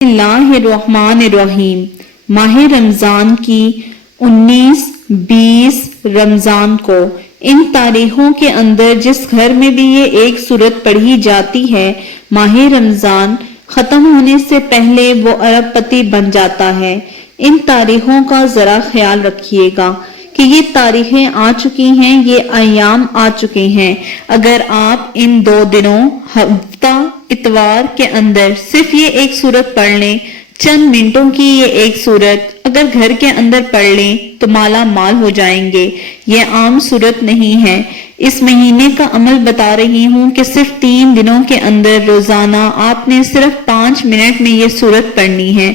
اللہ الرحمن الرحیم۔ ماہ رمضان کی 19، 20 رمضان کو ان تاریخوں کے اندر جس گھر میں بھی یہ ایک سورت پڑھی جاتی ہے، ماہ رمضان ختم ہونے سے پہلے وہ ارب پتی بن جاتا ہے۔ ان تاریخوں کا ذرا خیال رکھیے گا کہ یہ تاریخیں آ چکی ہیں، یہ ایام آ چکے ہیں۔ اگر آپ ان 2 دنوں ہفتہ اتوار کے اندر صرف یہ ایک سورت پڑھ لیں، چند منٹوں کی یہ ایک سورت اگر گھر کے اندر پڑھ لیں تو مالا مال ہو جائیں گے۔ یہ عام سورت نہیں ہے۔ اس مہینے کا عمل بتا رہی ہوں کہ صرف 3 دنوں کے اندر روزانہ آپ نے صرف 5 منٹ میں یہ سورت پڑھنی ہے۔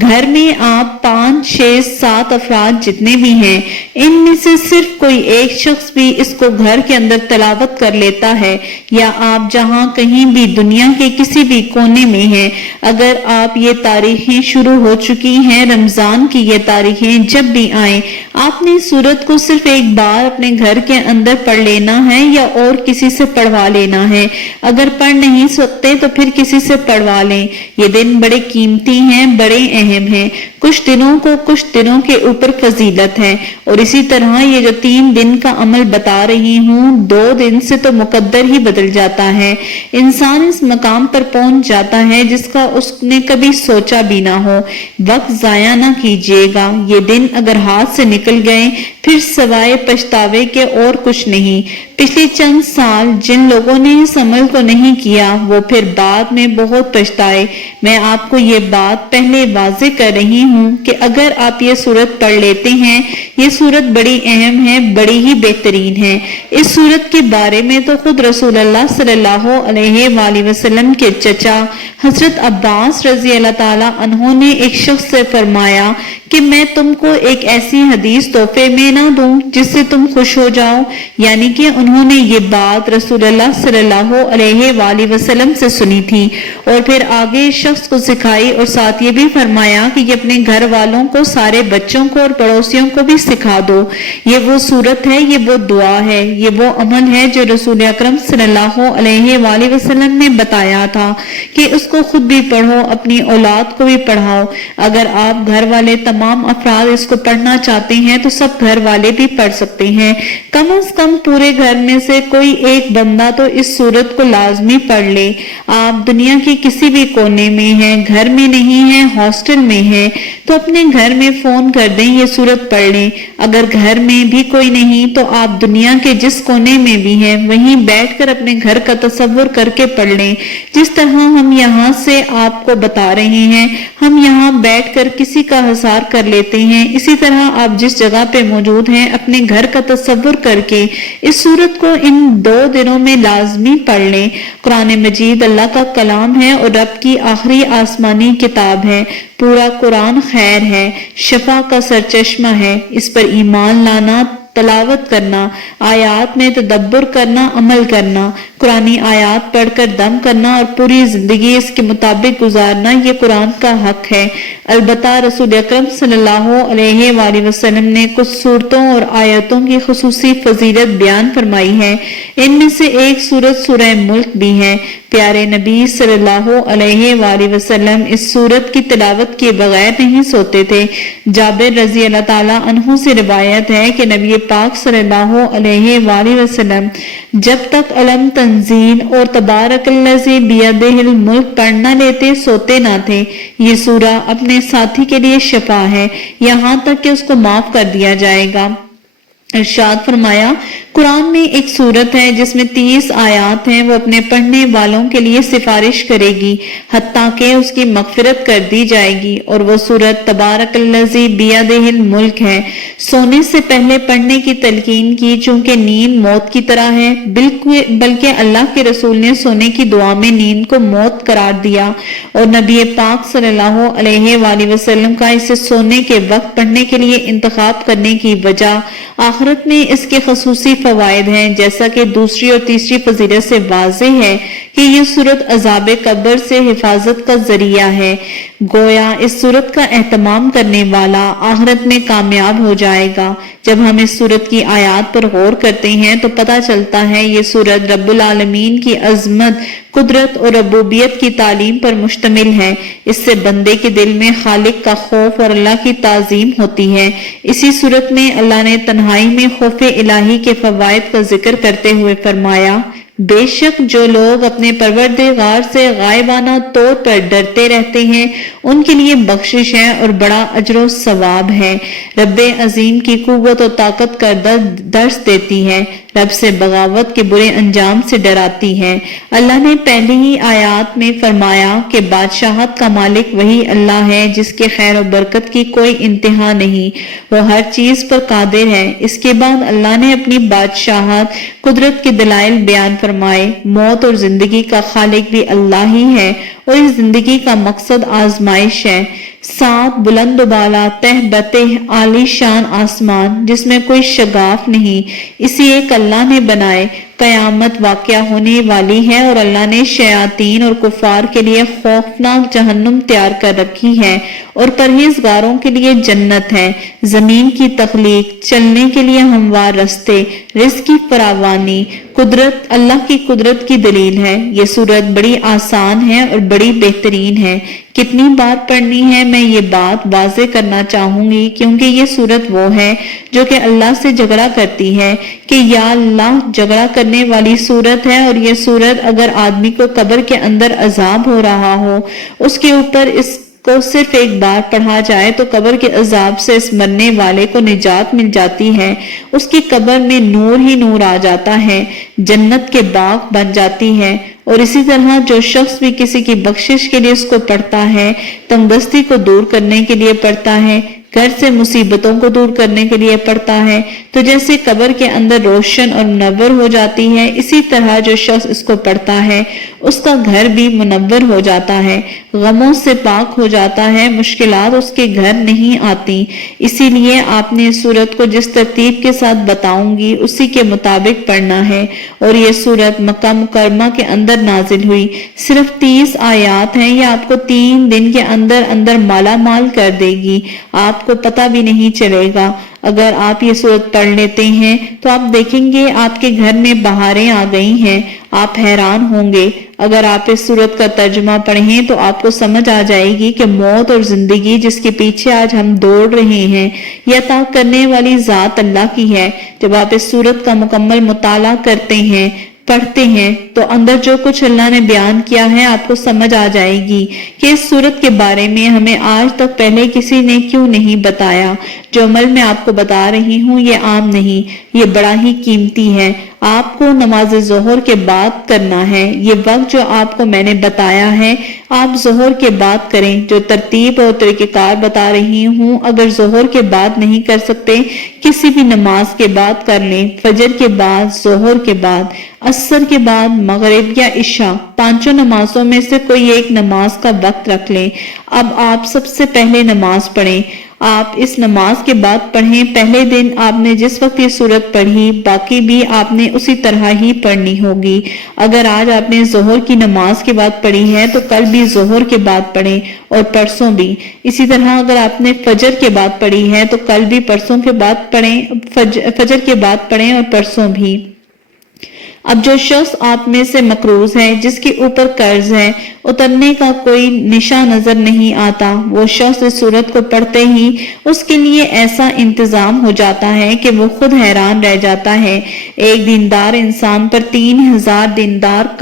گھر میں آپ 5، 6، 7 افراد جتنے بھی ہیں، ان میں سے صرف کوئی ایک شخص بھی اس کو گھر کے اندر تلاوت کر لیتا ہے، یا آپ جہاں کہیں بھی دنیا کے کسی بھی کونے میں ہیں، اگر آپ یہ تاریخیں شروع ہو چکی ہیں، رمضان کی یہ تاریخیں جب بھی آئیں، آپ نے سورت کو صرف ایک بار اپنے گھر کے اندر پڑھ لینا ہے یا اور کسی سے پڑھوا لینا ہے۔ اگر پڑھ نہیں سکتے تو پھر کسی سے پڑھوا لیں۔ یہ دن بڑے قیمتی ہیں، بڑے اہم ہیں۔ کچھ دنوں کو کچھ دنوں کے اوپر فضیلت ہے، اور اسی طرح یہ جو 3 دن کا عمل بتا رہی ہوں، 2 دن سے تو مقدر ہی بدل جاتا ہے۔ انسان اس مقام پر پہنچ جاتا ہے جس کا اس نے کبھی سوچا بھی نہ ہو۔ وقت ضائع نہ کیجیے گا۔ یہ دن اگر ہاتھ سے نکل گئے پھر سوائے پچھتاوے کے اور کچھ نہیں۔ پچھلے چند سال جن لوگوں نے اس عمل کو نہیں کیا وہ پھر بعد میں بہت پچھتائے۔ میں آپ کو یہ بات پہلے واضح کر رہی ہوں کہ اگر آپ یہ سورت پڑھ لیتے ہیں، یہ سورت بڑی اہم ہے، بڑی ہی بہترین ہے۔ اس سورت کے بارے میں تو خود رسول اللہ صلی اللہ علیہ وآلہ وسلم کے چچا حضرت عباس رضی اللہ تعالی عنہ نے ایک شخص سے فرمایا کہ میں تم کو ایک ایسی حدیث تحفے میں نہ دوں جس سے تم خوش ہو جاؤ، یعنی کہ انہوں نے یہ بات رسول اللہ صلی اللہ علیہ وآلہ وسلم سے سنی تھی، اور پھر آگے اس شخص کو سکھائی، اور ساتھ یہ بھی فرمایا کہ یہ اپنے گھر والوں کو، سارے بچوں کو اور پڑوسیوں کو بھی سکھا دو۔ یہ وہ سورت ہے، یہ وہ دعا ہے، یہ وہ عمل ہے جو رسول اکرم صلی اللہ علیہ وآلہ وسلم نے بتایا تھا کہ اس کو خود بھی پڑھو، اپنی اولاد کو بھی پڑھاؤ۔ اگر آپ گھر والے تمام افراد اس کو پڑھنا چاہتے ہیں تو سب گھر والے بھی پڑھ سکتے ہیں۔ کم از کم پورے گھر میں سے کوئی ایک بندہ تو اس سورت کو لازمی پڑھ لے۔ آپ دنیا کے کسی بھی کونے میں ہیں، گھر میں نہیں ہیں، ہاسٹل میں ہیں، تو اپنے گھر میں فون کر دیں، یہ سورت پڑھ لیں۔ اگر گھر میں بھی کوئی نہیں تو آپ دنیا کے جس کونے میں بھی ہیں وہیں بیٹھ کر اپنے گھر کا تصور کر کے پڑھ لیں۔ جس طرح ہم یہاں سے آپ کو بتا رہے ہیں، ہم یہاں بیٹھ کر کسی کا حصار کر لیتے ہیں، اسی طرح آپ جس جگہ پہ موجود ہیں اپنے گھر کا تصور کر کے اس سورت کو ان 2 دنوں میں لازمی پڑھ لیں۔ قرآن مجید اللہ کا کلام ہے اور رب کی آخری آسمانی کتاب ہے۔ پورا قرآن خیر ہے، شفا کا سرچشمہ ہے۔ اس پر ایمان لانا، تلاوت کرنا، آیات میں تدبر کرنا، عمل کرنا، قرآنی آیات پڑھ کر دم کرنا اور پوری زندگی اس کے مطابق گزارنا، یہ قرآن کا حق ہے۔ البتہ رسول اکرم صلی اللہ علیہ وآلہ وسلم نے کچھ صورتوں اور آیتوں کی خصوصی فضیلت بیان فرمائی ہے۔ ان میں سے ایک سورت سورہ ملک بھی ہے۔ پیارے نبی صلی اللہ علیہ وآلہ وسلم اس سورت کی تلاوت کے بغیر نہیں سوتے تھے۔ جابر رضی اللہ تعالی عنہ سے روایت ہے کہ نبی پاک صلی اللہ علیہ وآلہ وسلم جب تک علم تنزیل اور تبارک الذی بیدہ الملک پڑھ نہ لیتے سوتے نہ تھے۔ یہ سورہ اپنے ساتھی کے لیے شفا ہے، یہاں تک کہ اس کو معاف کر دیا جائے گا۔ ارشاد فرمایا، قرآن میں ایک سورت ہے جس میں 30 آیات ہیں، وہ اپنے پڑھنے والوں کے لیے سفارش کرے گی حتیٰ کہ اس کی مغفرت کر دی جائے گی، اور وہ سورت تبارک الذی بیدہ الملک ہے۔ سونے سے پہلے پڑھنے کی تلقین کی، چونکہ نیند موت کی طرح ہے، بلکہ اللہ کے رسول نے سونے کی دعا میں نیند کو موت قرار دیا، اور نبی پاک صلی اللہ علیہ وآلہ وسلم کا اسے سونے کے وقت پڑھنے کے لیے انتخاب کرنے کی وجہ آخرت میں اس کے خصوصی فوائد ہیں، جیسا کہ دوسری اور تیسری فضیلت سے واضح ہے کہ یہ صورت عذاب قبر سے حفاظت کا ذریعہ ہے۔ گویا اس صورت کا اہتمام کرنے والا آخرت میں کامیاب ہو جائے گا۔ جب ہم اس صورت کی آیات پر غور کرتے ہیں تو پتہ چلتا ہے یہ صورت رب العالمین کی عظمت، قدرت اور ربوبیت کی تعلیم پر مشتمل ہے۔ اس سے بندے کے دل میں خالق کا خوف اور اللہ کی تعظیم ہوتی ہے۔ اسی صورت میں اللہ نے تنہائی میں خوف الہی کے فوائد کا ذکر کرتے ہوئے فرمایا، بے شک جو لوگ اپنے پروردگار سے غائبانہ طور پر ڈرتے رہتے ہیں ان کے لیے بخشش ہے اور بڑا اجر و ثواب ہے۔ رب عظیم کی قوت و طاقت کا درس دیتی ہے، رب سے بغاوت کے برے انجام سے ڈراتی ہے۔ اللہ نے پہلی ہی آیات میں فرمایا کہ بادشاہت کا مالک وہی اللہ ہے جس کے خیر و برکت کی کوئی انتہا نہیں، وہ ہر چیز پر قادر ہے۔ اس کے بعد اللہ نے اپنی بادشاہت، قدرت کے دلائل بیان فرمائے۔ موت اور زندگی کا خالق بھی اللہ ہی ہے اور اس زندگی کا مقصد آزمائش ہے۔ 7 بلند و بالا تہ بتہ عالی شان آسمان جس میں کوئی شگاف نہیں، اسی ایک اللہ نے بنائے۔ قیامت واقعہ ہونے والی ہے اور اللہ نے شیاطین اور کفار کے لیے خوفناک جہنم تیار کر رکھی ہے اور پرہیزگاروں کے لیے جنت ہے۔ زمین کی تخلیق، چلنے کے لیے ہموار رستے، رزق کی فراوانی، قدرت اللہ کی قدرت کی دلیل ہے۔ یہ سورت بڑی آسان ہے اور بڑی بہترین ہے۔ کتنی بار پڑھنی ہے میں یہ بات واضح کرنا چاہوں گی، کیونکہ یہ سورت وہ ہے جو کہ اللہ سے جھگڑا کرتی ہے کہ یا اللہ، جھگڑا کرنے والی سورت ہے۔ اور یہ سورت اگر آدمی کو قبر کے اندر عذاب ہو رہا ہو، اس کے اوپر اس کو صرف ایک بار پڑھا جائے تو قبر کے عذاب سے اس مرنے والے کو نجات مل جاتی ہے، اس کی قبر میں نور ہی نور آ جاتا ہے، جنت کے باغ بن جاتی ہے۔ اور اسی طرح جو شخص بھی کسی کی بخشش کے لیے اس کو پڑھتا ہے، تنگدستی کو دور کرنے کے لیے پڑھتا ہے، گھر سے مصیبتوں کو دور کرنے کے لیے پڑھتا ہے، تو جیسے قبر کے اندر روشن اور منور ہو جاتی ہے، اسی طرح جو شخص اس کو پڑھتا ہے اس کا گھر بھی منور ہو جاتا ہے، غموں سے پاک ہو جاتا ہے، مشکلات اس کے گھر نہیں آتی۔ اسی لیے آپ نے اس سورت کو جس ترتیب کے ساتھ بتاؤں گی اسی کے مطابق پڑھنا ہے۔ اور یہ سورت مکہ مکرمہ کے اندر نازل ہوئی، صرف 30 آیات ہیں، یہ آپ کو 3 دن کے اندر اندر مالا مال کر دے گی، آپ کو پتہ بھی نہیں چلے گا۔ اگر آپ یہ سورت پڑھ لیتے ہیں تو آپ دیکھیں گے آپ کے گھر میں بہاریں آ گئی ہیں، آپ حیران ہوں گے۔ اگر آپ اس سورت کا ترجمہ پڑھیں تو آپ کو سمجھ آ جائے گی کہ موت اور زندگی جس کے پیچھے آج ہم دوڑ رہے ہیں یہ عطا کرنے والی ذات اللہ کی ہے۔ جب آپ اس سورت کا مکمل مطالعہ کرتے ہیں، پڑھتے ہیں، تو اندر جو کچھ اللہ نے بیان کیا ہے آپ کو سمجھ آ جائے گی کہ اس سورت کے بارے میں ہمیں آج تک پہلے کسی نے کیوں نہیں بتایا۔ جو عمل میں آپ کو بتا رہی ہوں یہ عام نہیں، یہ بڑا ہی قیمتی ہے۔ آپ کو نماز ظہر کے بعد کرنا ہے۔ یہ وقت جو آپ کو میں نے بتایا ہے آپ ظہر کے بعد کریں۔ جو ترتیب اور طریقہ کار بتا رہی ہوں اگر ظہر کے بعد نہیں کر سکتے کسی بھی نماز کے بعد کر لیں، فجر کے بعد، ظہر کے بعد، عصر کے بعد، مغرب یا عشاء، 5 نمازوں میں سے کوئی ایک نماز کا وقت رکھ لیں۔ اب آپ سب سے پہلے نماز پڑھیں۔ آپ اس نماز کے بعد پڑھیں۔ پہلے دن آپ نے جس وقت یہ سورت پڑھی باقی بھی آپ نے اسی طرح ہی پڑھنی ہوگی۔ اگر آج آپ نے ظہر کی نماز کے بعد پڑھی ہے تو کل بھی ظہر کے بعد پڑھیں اور پرسوں بھی۔ اسی طرح اگر آپ نے فجر کے بعد پڑھی ہے تو کل بھی پرسوں کے بعد پڑھیں، فجر کے بعد پڑھیں اور پرسوں بھی۔ اب جو شخص آپ میں سے مقروض ہے، جس کے اوپر قرض ہے، اترنے کا کوئی نشان نظر نہیں آتا، وہ شخص اس سورت کو پڑھتے ہی اس کے لیے ایسا انتظام ہو جاتا ہے کہ وہ خود حیران رہ جاتا ہے۔ ایک دیندار انسان پر 3000 دینار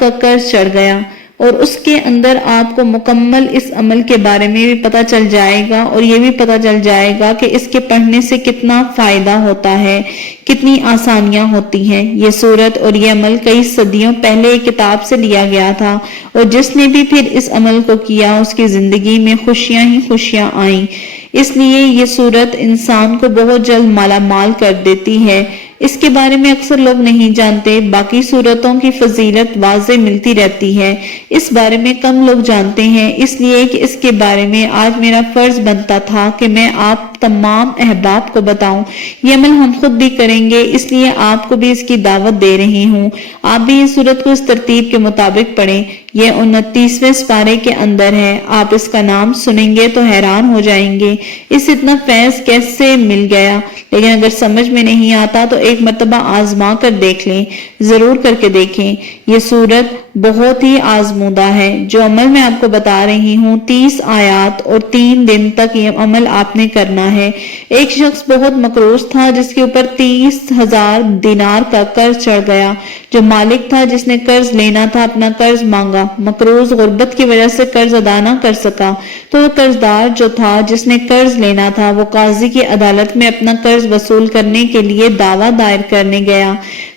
کا قرض چڑھ گیا اور اس کے اندر آپ کو مکمل اس عمل کے بارے میں بھی پتہ چل جائے گا اور یہ بھی پتہ چل جائے گا کہ اس کے پڑھنے سے کتنا فائدہ ہوتا ہے، کتنی آسانیاں ہوتی ہیں۔ یہ سورت اور یہ عمل کئی صدیوں پہلے ایک کتاب سے لیا گیا تھا اور جس نے بھی پھر اس عمل کو کیا اس کی زندگی میں خوشیاں ہی خوشیاں آئیں۔ اس لیے یہ سورت انسان کو بہت جلد مالا مال کر دیتی ہے۔ اس کے بارے میں اکثر لوگ نہیں جانتے۔ باقی سورتوں کی فضیلت واضح ملتی رہتی ہے، اس بارے میں کم لوگ جانتے ہیں، اس لیے کہ اس کے بارے میں آج میرا فرض بنتا تھا کہ میں آپ تمام احباب کو بتاؤں۔ یہ عمل ہم خود بھی کریں گے، اس لیے آپ کو بھی اس کی دعوت دے رہی ہوں۔ آپ بھی اس سورت کو اس ترتیب کے مطابق پڑھیں۔ یہ 29ویں سپارے کے اندر ہے۔ آپ اس کا نام سنیں گے تو حیران ہو جائیں گے، اس اتنا فیض کیسے مل گیا؟ لیکن اگر سمجھ میں نہیں آتا تو ایک مرتبہ آزما کر دیکھ لیں، ضرور کر کے دیکھیں۔ یہ سورت بہت ہی آزمودہ ہے۔ جو عمل میں آپ کو بتا رہی ہوں، 30 آیات اور 3 دن تک یہ عمل آپ نے کرنا ہے۔ ایک شخص بہت مقروض تھا جس کے اوپر 30,000 دینار کا قرض چڑھ گیا۔ جو مالک تھا جس نے قرض لینا تھا اپنا قرض مانگا، مقروض غربت کی وجہ سے قرض ادا نہ کر سکا تو وہ قرضدار جو تھا جس نے قرض لینا تھا وہ قاضی کی عدالت میں اپنا قرض وصول کرنے کے لیے دعویٰ دائر کرنے گیا۔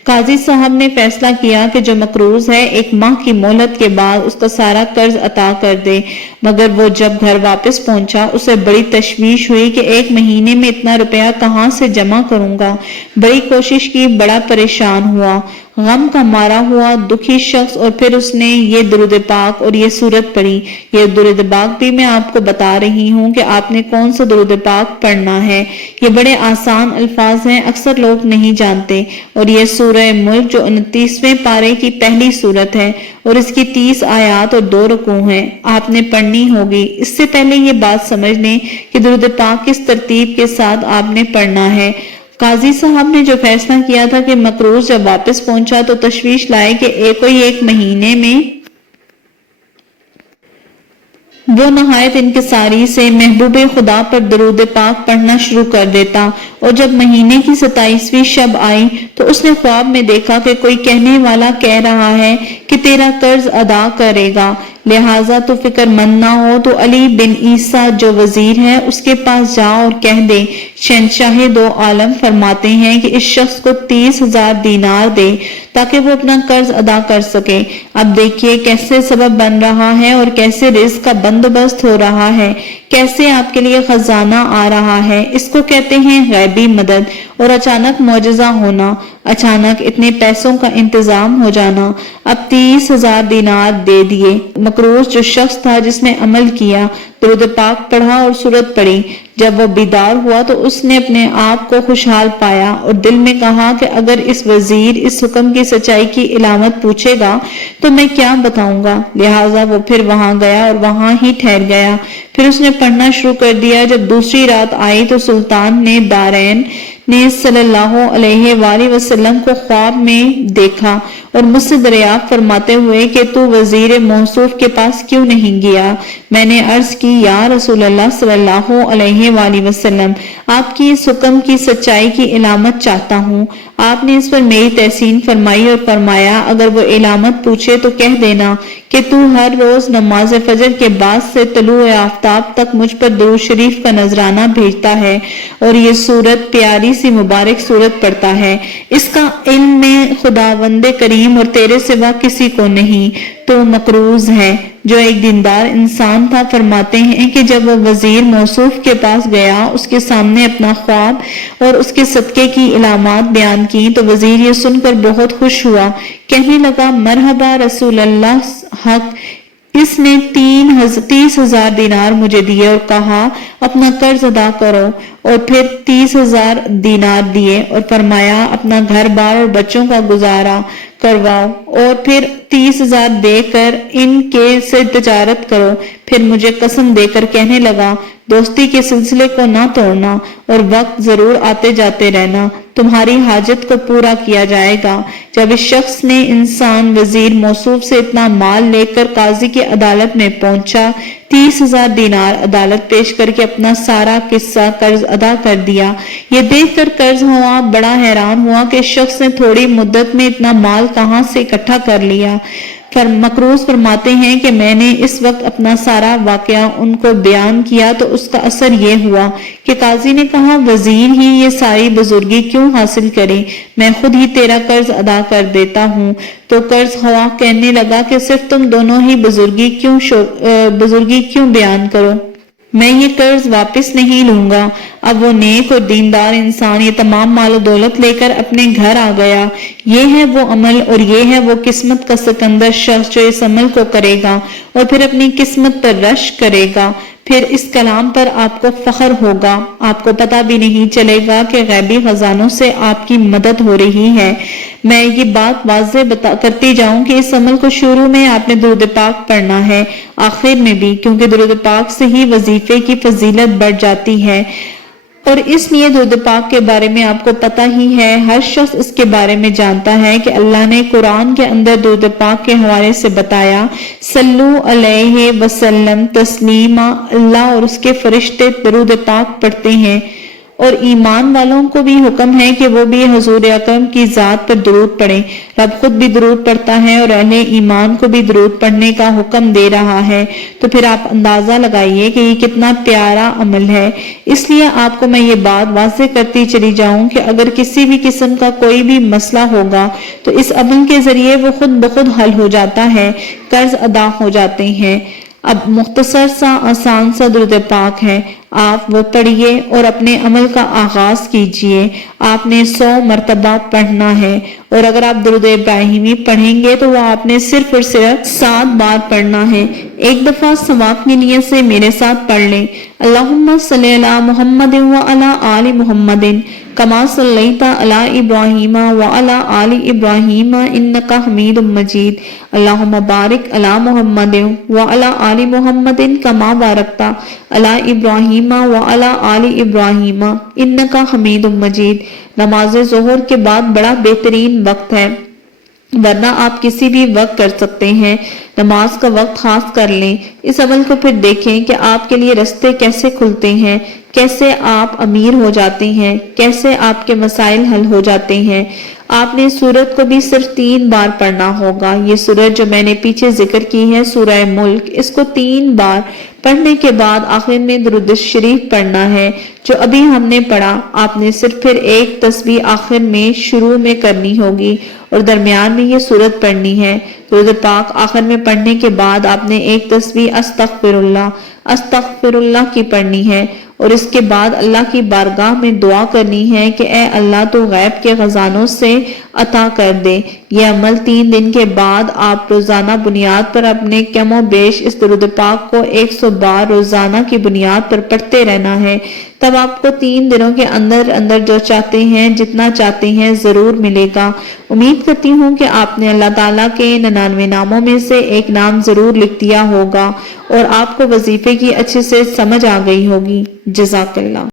قاضی صاحب نے فیصلہ کیا کہ جو مقروض ہے 1 ماہ کی مہلت کے بعد اس کا سارا قرض عطا کر دے، مگر وہ جب گھر واپس پہنچا اسے بڑی تشویش ہوئی کہ 1 مہینے میں اتنا روپیہ کہاں سے جمع کروں گا۔ بڑی کوشش کی، بڑا پریشان ہوا، غم کا مارا ہوا، دکھی شخص، اور پھر اس نے یہ درود پاک اور یہ سورت پڑھی۔ یہ درود پاک بھی میں آپ کو بتا رہی ہوں کہ آپ نے کون سا درود پاک پڑھنا ہے۔ یہ بڑے آسان الفاظ ہیں، اکثر لوگ نہیں جانتے۔ اور یہ سورہ ملک جو 29ویں پارے کی پہلی سورت ہے اور اس کی 30 آیات اور 2 رکوع ہیں، آپ نے پڑھنی ہوگی۔ اس سے پہلے یہ بات سمجھ لیں کہ درود پاک کس ترتیب کے ساتھ آپ نے پڑھنا ہے۔ قاضی صاحب نے جو فیصلہ کیا تھا کہ مقروض جب واپس پہنچا تو تشویش لائے کہ کوئی 1 مہینے میں وہ نہایت انکساری سے محبوب خدا پر درود پاک پڑھنا شروع کر دیتا، اور جب مہینے کی 27ویں شب آئی تو اس نے خواب میں دیکھا کہ کوئی کہنے والا کہہ رہا ہے کہ تیرا قرض ادا کرے گا، لہٰذا تو فکر مند نہ ہو، تو علی بن عیسیٰ جو وزیر ہے اس کے پاس جا اور کہہ دے شہنشاہ دو عالم فرماتے ہیں کہ اس شخص کو 30,000 دینار دے تاکہ وہ اپنا قرض ادا کر سکے۔ اب دیکھیے کیسے سبب بن رہا ہے اور کیسے رزق کا بندوبست ہو رہا ہے، کیسے آپ کے لیے خزانہ آ رہا ہے۔ اس کو کہتے ہیں غیبی مدد اور اچانک معجزہ ہونا، اچانک اتنے پیسوں کا انتظام ہو جانا۔ اب 30,000 دینار دے دیے۔ مقروض جو شخص تھا جس نے عمل کیا، درود پاک پڑھا اور سورت پڑھی، جب وہ بیدار ہوا تو اس نے اپنے آپ کو خوشحال پایا اور دل میں کہا کہ اگر اس وزیر اس حکم کی سچائی کی علامت پوچھے گا تو میں کیا بتاؤں گا۔ لہٰذا وہ پھر وہاں گیا اور وہاں ہی ٹھہر گیا۔ پھر اس نے پڑھنا شروع کر دیا۔ جب دوسری رات آئی تو سلطان نے دارین نے صلی اللہ علیہ وآلہ وسلم کو خواب میں دیکھا اور مجھ سے دریافت فرماتے ہوئے کہ تو وزیر موصوف کے پاس کیوں نہیں گیا؟ میں نے عرض کی یا رسول اللہ صلی اللہ علیہ وآلہ وسلم، آپ کی اس حکم کی سچائی کی علامت چاہتا ہوں۔ آپ نے اس پر میری تحسین فرمائی اور فرمایا اگر وہ علامت پوچھے تو کہہ دینا کہ تو ہر روز نماز فجر کے بعد سے طلوع آفتاب تک مجھ پر درود شریف کا نذرانہ بھیجتا ہے اور یہ سورت پیاری سی مبارک سورت پڑھتا ہے۔ اس کا علم میں خداوند کریم اور تیرے سوا کسی کو نہیں۔ تو مقروض ہے جو ایک دیندار انسان تھا، فرماتے ہیں کہ جب وہ وزیر موصوف کے پاس گیا، اس کے سامنے اپنا خواب اور اس کے صدقے کی علامات بیان کی تو وزیر یہ سن کر بہت خوش ہوا، کہنے لگا مرحبا رسول اللہ حق۔ اس نے 30,000 دینار مجھے دیے اور کہا اپنا قرض ادا کرو، اور پھر 30,000 دینار دیے اور فرمایا اپنا گھر بار اور بچوں کا گزارا کرواؤ، اور پھر 30,000 دے کر ان کے سے تجارت کرو۔ پھر مجھے قسم دے کر کہنے لگا دوستی کے سلسلے کو نہ توڑنا اور وقت ضرور آتے جاتے رہنا، تمہاری حاجت کو پورا کیا جائے گا۔ جب اس شخص نے انسان وزیر موصوف سے اتنا مال لے کر قاضی کی عدالت میں پہنچا، 30,000 دینار عدالت پیش کر کے اپنا سارا قصہ قرض ادا کر دیا۔ یہ دیکھ کر قرض ہوا بڑا حیران ہوا کہ اس شخص نے تھوڑی مدت میں اتنا مال کہاں سے اکٹھا کر لیا۔ مقروض فرماتے ہیں کہ میں نے اس وقت اپنا سارا واقعہ ان کو بیان کیا تو اس کا اثر یہ ہوا کہ قاضی نے کہا وزیر ہی یہ ساری بزرگی کیوں حاصل کرے، میں خود ہی تیرا قرض ادا کر دیتا ہوں۔ تو قرض خواہ کہنے لگا کہ صرف تم دونوں ہی بزرگی کیوں بیان کرو، میں یہ قرض واپس نہیں لوں گا۔ اب وہ نیک اور دیندار انسان یہ تمام مال و دولت لے کر اپنے گھر آ گیا۔ یہ ہے وہ عمل اور یہ ہے وہ قسمت کا سکندر شخص جو اس عمل کو کرے گا اور پھر اپنی قسمت پر رشک کرے گا۔ پھر اس کلام پر آپ کو فخر ہوگا، آپ کو پتہ بھی نہیں چلے گا کہ غیبی خزانوں سے آپ کی مدد ہو رہی ہے۔ میں یہ بات واضح کرتی جاؤں کہ اس عمل کو شروع میں آپ نے درود پاک پڑھنا ہے، آخر میں بھی، کیونکہ درود پاک سے ہی وظیفے کی فضیلت بڑھ جاتی ہے۔ اور اس لیے درود پاک کے بارے میں آپ کو پتہ ہی ہے، ہر شخص اس کے بارے میں جانتا ہے کہ اللہ نے قرآن کے اندر درود پاک کے حوالے سے بتایا، صلو علیہ وسلم تسلیما، اللہ اور اس کے فرشتے درود پاک پڑھتے ہیں، اور ایمان والوں کو بھی حکم ہے کہ وہ بھی حضور اکرم کی ذات پر درود پڑھیں۔ رب خود بھی درود پڑھتا ہے اور اہل ایمان کو بھی درود پڑھنے کا حکم دے رہا ہے، تو پھر آپ اندازہ لگائیے کہ یہ کتنا پیارا عمل ہے۔ اس لیے آپ کو میں یہ بات واضح کرتی چلی جاؤں کہ اگر کسی بھی قسم کا کوئی بھی مسئلہ ہوگا تو اس عمل کے ذریعے وہ خود بخود حل ہو جاتا ہے، قرض ادا ہو جاتے ہیں۔ اب مختصر سا آسان سا درود پاک ہے، آپ وہ پڑھیے اور اپنے عمل کا آغاز کیجئے۔ آپ نے 100 مرتبہ پڑھنا ہے، اور اگر آپ درود ابراہیمی پڑھیں گے تو وہ آپ نے صرف اور صرف 7 بار پڑھنا ہے۔ ایک دفعہ ثواب کی نیت سے میرے ساتھ پڑھ لیں، اللہم صلی علی محمد وعلی آل محمد کما صلیت علی ابراہیم وعلی آل ابراہیم انکا حمید مجید، اللہم بارک علی محمد وعلی آل محمد کما بارکت علی ابراہیم وعلی آل ابراہیم انکا حمید مجید۔ نماز ظہر کے بعد بڑا بہترین وقت ہے، ورنہ آپ کسی بھی وقت کر سکتے ہیں، نماز کا وقت خاص کر لیں۔ اس عمل کو پھر دیکھیں کہ آپ کے لیے رستے کیسے کھلتے ہیں، کیسے آپ امیر ہو جاتے ہیں، کیسے آپ کے مسائل حل ہو جاتے ہیں۔ آپ نے سورت کو بھی صرف 3 بار پڑھنا ہوگا۔ یہ سورت جو میں نے پیچھے ذکر کی ہے، سورہ ملک، اس کو 3 بار پڑھنے کے بعد آخر میں درود شریف پڑھنا ہے جو ابھی ہم نے پڑھا۔ آپ نے صرف پھر ایک تسبیح آخر میں شروع میں کرنی ہوگی اور درمیان میں یہ سورت پڑھنی ہے۔ درود پاک آخر میں پڑھنے کے بعد آپ نے ایک تسبیح استغفر اللہ کی پڑھنی ہے، اور اس کے بعد اللہ کی بارگاہ میں دعا کرنی ہے کہ اے اللہ تو غیب کے خزانوں سے عطا کر دے۔ یہ عمل 3 دن کے بعد آپ روزانہ بنیاد پر اپنے کم و بیش اس درود پاک کو 100 بار روزانہ کی بنیاد پر پڑھتے رہنا ہے، تب آپ کو 3 دنوں کے اندر جو چاہتے ہیں، جتنا چاہتے ہیں، ضرور ملے گا۔ امید کرتی ہوں کہ آپ نے اللہ تعالیٰ کے 99 ناموں میں سے ایک نام ضرور لکھ دیا ہوگا اور آپ کو وظیفے کی اچھے سے سمجھ آ گئی ہوگی۔ جزاک اللہ۔